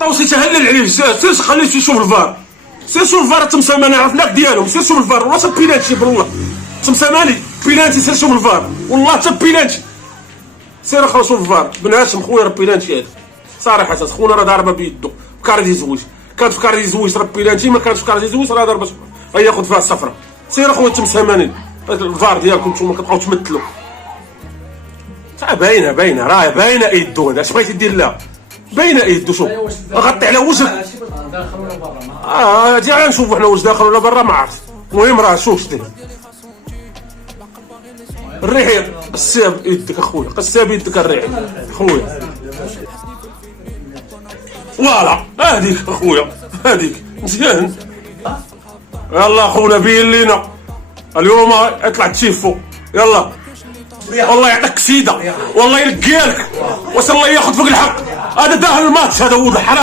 طوسي تهلل عليه سير خليه يشوف الفار، سير شوف الفار تمساماني عرفناك ديالهم، سير شوف الفار والله تا بيناتشي بالله تمساماني بيناتشي، سير شوف الفار والله تا بيناتشي، سير اخرج شوف الفار. بن هاشم خويا راه بيناتشي هذا صراحه، خونا راه ضاربه بيدو كارد يزوج، كانت في كارد يزوج راه بيناتشي، ما كانش في كارد يزوج راه ضربه غياخذ فيها الصفرة. سير اخويا تمساماني الفار ديالكم نتوما كتبقاو تمثلوا، باينه راه باينه ايدو، هذا اش بغيتي دير لها؟ باينه ايدو، شوف غطي على وجهك. هادي غنشوفوا حنا واش داخل ولا برا ما عرفت، المهم راه شوف شتي الريح قساب يدك اخويا، قساب يدك الريح خويا، فوالا هاديك اخويا هاديك مزيان. يلا خونا بين لينا اليوم اطلع تشيفو، يلا والله يعطيك سيده والله يلقيالك، واش الله ياخذ فوق الحق، هذا داهر الماتش هذا ولد الحرام.